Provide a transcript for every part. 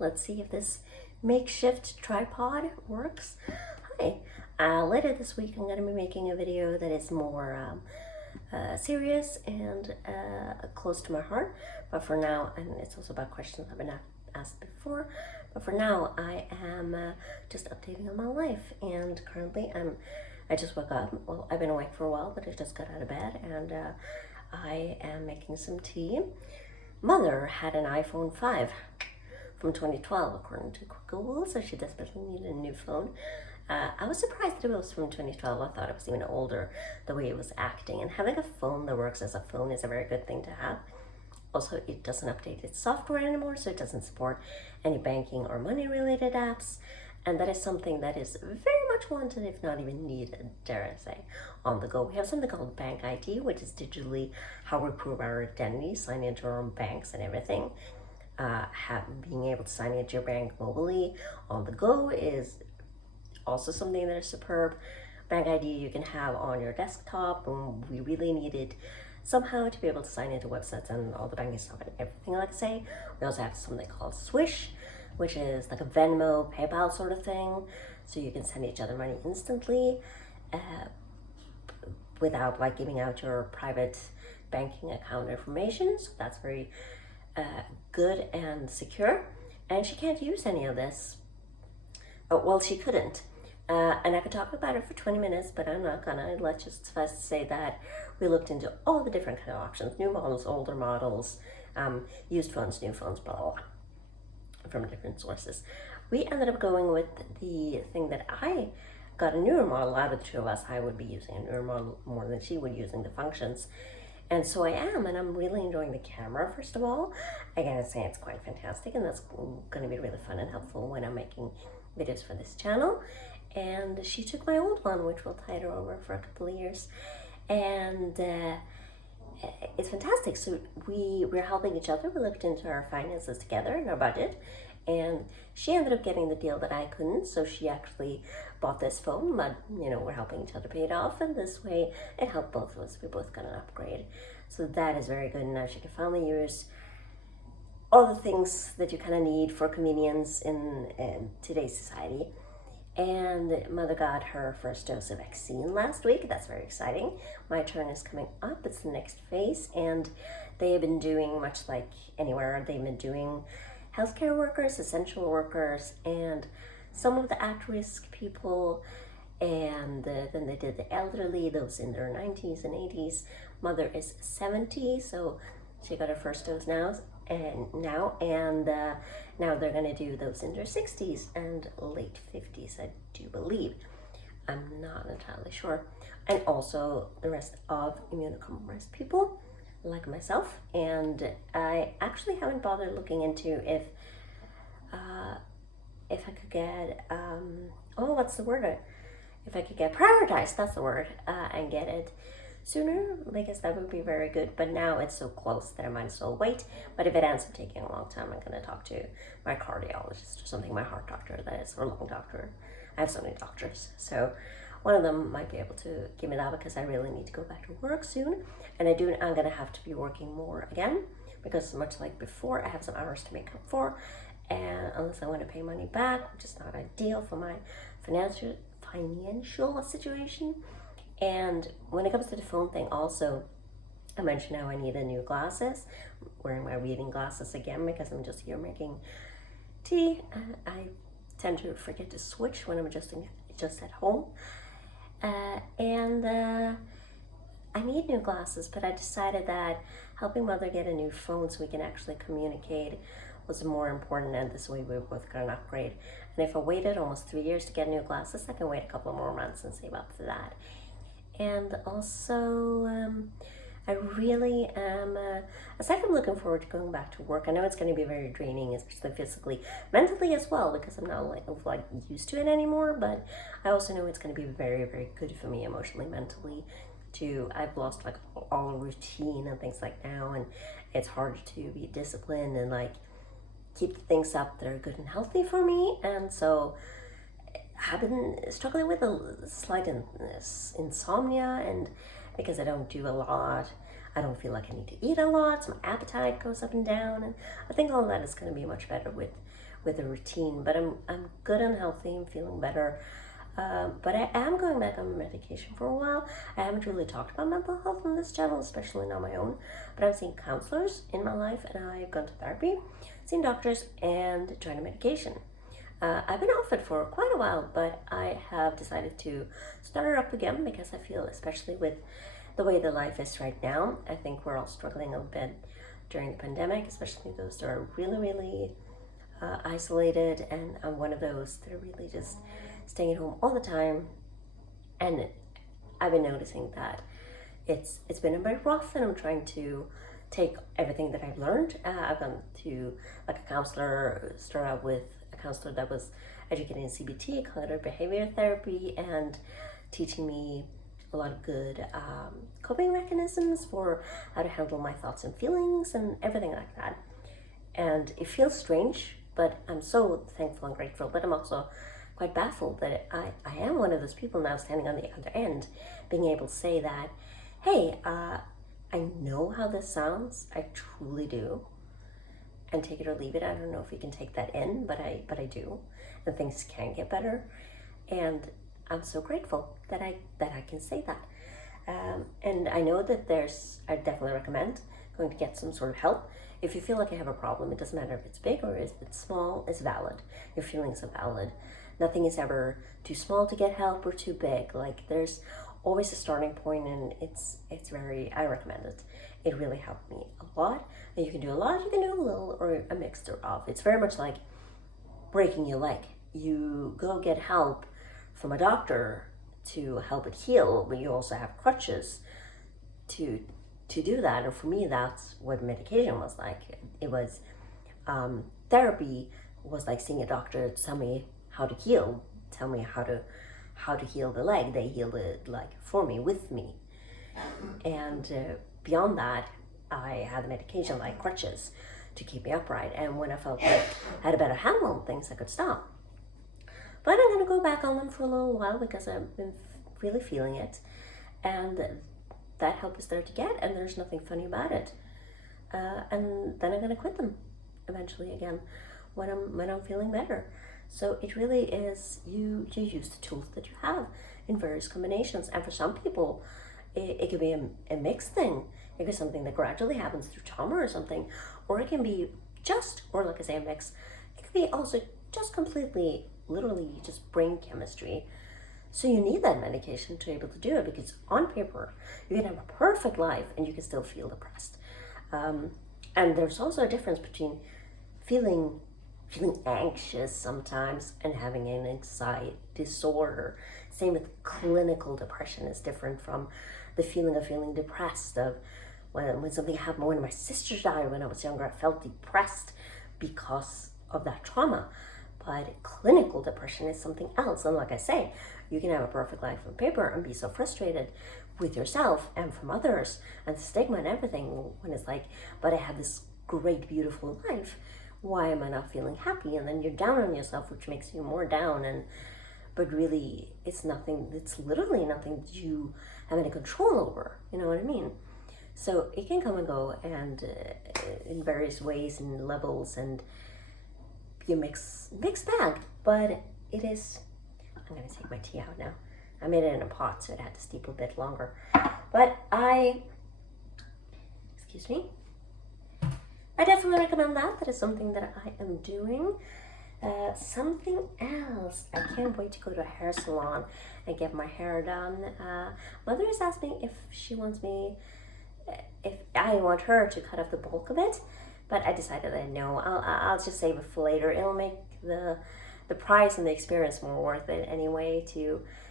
Let's see if this makeshift tripod works. Hi. Later this week I'm going to be making a video that is more serious and close to my heart. But for now, and it's also about questions I've been asked before, but for now I am just updating on my life. And currently I just woke up. Well, I've been awake for a while, but I just got out of bed and I am making some tea. Mother had an iPhone 5 from 2012 according to Google, so she desperately needed a new phone. I was surprised that it was from 2012. I thought it was even older, the way it was acting. And having a phone that works as a phone is a very good thing to have. Also, it doesn't update its software anymore, so it doesn't support any banking or money-related apps. And that is something that is very much wanted, if not even needed, dare I say, on the go. We have something called Bank ID, which is digitally how we prove our identity, sign into our own banks and everything. Being able to sign into your bank mobilely on the go is also something that is superb. Bank ID you can have on your desktop, and we really needed somehow to be able to sign into websites and all the banking stuff and everything, like I say. We also have something called Swish, which is like a Venmo, PayPal sort of thing, so you can send each other money instantly without like giving out your private banking account information. So that's very good and secure. And she can't use any of this. Oh, well, she couldn't. And I could talk about it for 20 minutes, but I'm not gonna. Let's just suffice to say that we looked into all the different kind of options, new models, older models, used phones, new phones, blah, blah, blah, from different sources. We ended up going with the thing that I got a newer model. Out of the two of us, I would be using a newer model more than she would, using the functions. And so I am, and I'm really enjoying the camera, first of all. I gotta say it's quite fantastic, and that's gonna be really fun and helpful when I'm making videos for this channel. And she took my old one, which will tide her over for a couple of years. And it's fantastic. So we're helping each other. We looked into our finances together and our budget. And she ended up getting the deal that I couldn't. So she actually bought this phone, but you know, we're helping each other pay it off. And this way it helped both of us. We both got an upgrade. So that is very good. Now she can finally use all the things that you kind of need for convenience in today's society. And Mother got her first dose of vaccine last week. That's very exciting. My turn is coming up. It's the next phase. And they have been doing, much like anywhere, they've been doing healthcare workers, essential workers, and some of the at-risk people. And then they did the elderly, those in their 90s and 80s. Mother is 70, so she got her first dose now, and now they're going to do those in their 60s and late 50s, I do believe. I'm not entirely sure. And also the rest of immunocompromised people like myself. And I actually haven't bothered looking into if I could get what's the word? If I could get prioritized, that's the word, and get it sooner, because that would be very good. But now it's so close that I might as well wait. But if it ends up taking a long time, I'm going to talk to my cardiologist or something, my heart doctor, that is, or lung doctor. I have so many doctors, so one of them might be able to give me that, because I really need to go back to work soon. And I'm going to have to be working more again, because much like before, I have some hours to make up for, and unless I want to pay money back, which is not ideal for my financial situation. And when it comes to the phone thing also, I mentioned how I need a new glasses. I'm wearing my reading glasses again because I'm just here making tea. I tend to forget to switch when I'm just at home. And I need new glasses, but I decided that helping Mother get a new phone so we can actually communicate was more important, and this way we both got an upgrade. And if I waited almost 3 years to get new glasses, I can wait a couple more months and save up for that. And also, I really am, aside from looking forward to going back to work, I know it's going to be very draining, especially physically, mentally as well, because I'm not like used to it anymore, but I also know it's going to be very, very good for me emotionally, mentally, too. I've lost like all routine and things like now, and it's hard to be disciplined and like keep the things up that are good and healthy for me. And so I've been struggling with a slight insomnia, and because I don't do a lot, I don't feel like I need to eat a lot, so my appetite goes up and down, and I think all of that is going to be much better with with a routine, but I'm good and healthy and feeling better. But I am going back on medication for a while. I haven't really talked about mental health on this channel, especially not my own, but I've seen counselors in my life, and I've gone to therapy, seen doctors, and tried a medication. I've been off it for quite a while, but I have decided to start it up again because I feel, especially with the way the life is right now, I think we're all struggling a bit during the pandemic, especially those that are really isolated, and I'm one of those that are really just staying at home all the time. And I've been noticing that it's been a bit rough, and I'm trying to take everything that I've learned. I've gone to like a counselor, start out with a counselor that was educated in CBT, cognitive behavior therapy, and teaching me a lot of good coping mechanisms for how to handle my thoughts and feelings and everything like that. And it feels strange, but I'm so thankful and grateful, but I'm also quite baffled that I am one of those people now standing on the other end, being able to say that, hey, I know how this sounds, I truly do, and take it or leave it. I don't know if you can take that in, but I do, and things can get better, and I'm so grateful that I can say that. And I know that I definitely recommend going to get some sort of help. If you feel like you have a problem, it doesn't matter if it's big or if it's small, it's valid. Your feelings are valid. Nothing is ever too small to get help or too big. Like, there's always a starting point, and I recommend it. It really helped me a lot. And you can do a lot, you can do a little, or a mixture of. It's very much like breaking your leg. You go get help from a doctor to help it heal, but you also have crutches to do that. And for me, that's what medication was like. It was therapy was like seeing a doctor tell me how to heal, tell me how to heal the leg. They healed it like for me, with me. And beyond that, I had the medication like crutches to keep me upright. And when I felt like I had a better handle on things, I could stop. But I'm going to go back on them for a little while because I've been really feeling it. And that help is there to get, and there's nothing funny about it. And then I'm going to quit them eventually again when I'm feeling better. So it really is, you use the tools that you have in various combinations. And for some people, it could be a mixed thing. It could be something that gradually happens through trauma or something. Or it can be or like I say, a mix. It could be also just completely, literally just brain chemistry. So you need that medication to be able to do it, because on paper, you can have a perfect life and you can still feel depressed. And there's also a difference between feeling anxious sometimes and having an anxiety disorder. Same with clinical depression is different from the feeling of feeling depressed. Of when something happened, when my sister died when I was younger, I felt depressed because of that trauma. But clinical depression is something else. And like I say, you can have a perfect life on paper and be so frustrated with yourself and from others, and the stigma and everything, when it's like, but I have this great, beautiful life. Why am I not feeling happy? And then you're down on yourself, which makes you more down. But really, it's literally nothing that you have any control over. You know what I mean? So it can come and go, and in various ways and levels, and be a mixed bag. But it is, I'm going to take my tea out now. I made it in a pot, so it had to steep a bit longer. But excuse me, I definitely recommend that. That is something that I am doing. Something else, I can't wait to go to a hair salon and get my hair done. Mother is asking if I want her to cut off the bulk of it, but I decided that no, I'll just save it for later. It'll make the price and the experience more worth it anyway,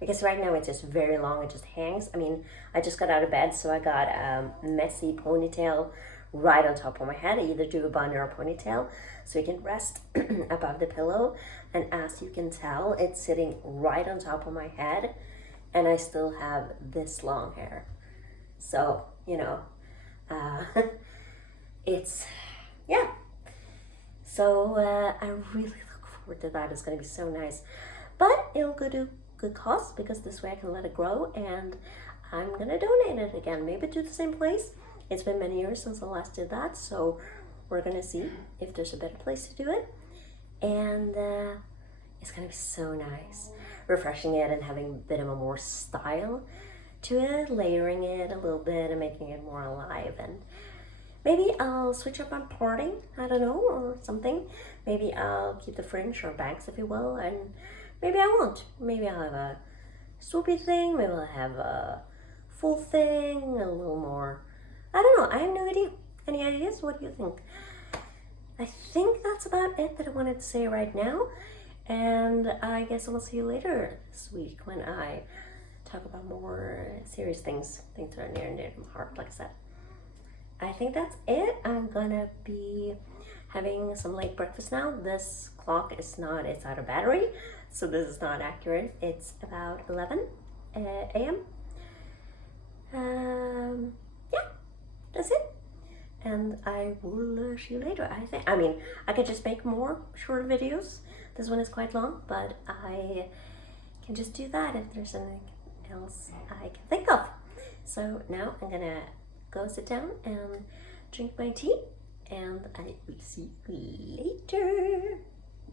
because right now it's just very long, it just hangs. I mean, I just got out of bed, so I got a messy ponytail right on top of my head. I either do a bun or a ponytail, so you can rest above the pillow, and as you can tell, it's sitting right on top of my head, and I still have this long hair. So, it's, yeah. So I really look forward to that. It's going to be so nice, but it'll go to good cause, because this way I can let it grow, and I'm going to donate it again, maybe to the same place. It's been many years since I last did that, so we're going to see if there's a better place to do it. and it's gonna be so nice. Refreshing it and having a bit of a more style to it, layering it a little bit and making it more alive. And maybe I'll switch up on parting, I don't know, or something. Maybe I'll keep the fringe or bangs, if you will, and maybe I won't. Maybe I'll have a swoopy thing, maybe I'll have a full thing, a little more, I don't know, I have no idea. Any ideas? What do you think? I think that's about it that I wanted to say right now, and I guess I will see you later this week when I talk about more serious things that are near and dear to my heart, like I said. I think that's it. I'm gonna be having some late breakfast now. This clock is not, it's out of battery, so this is not accurate. It's about 11 a.m. Yeah, that's it. And I will see you later. I mean, I could just make more short videos. This one is quite long, but I can just do that if there's anything else I can think of. So now I'm gonna go sit down and drink my tea, and I will see you later.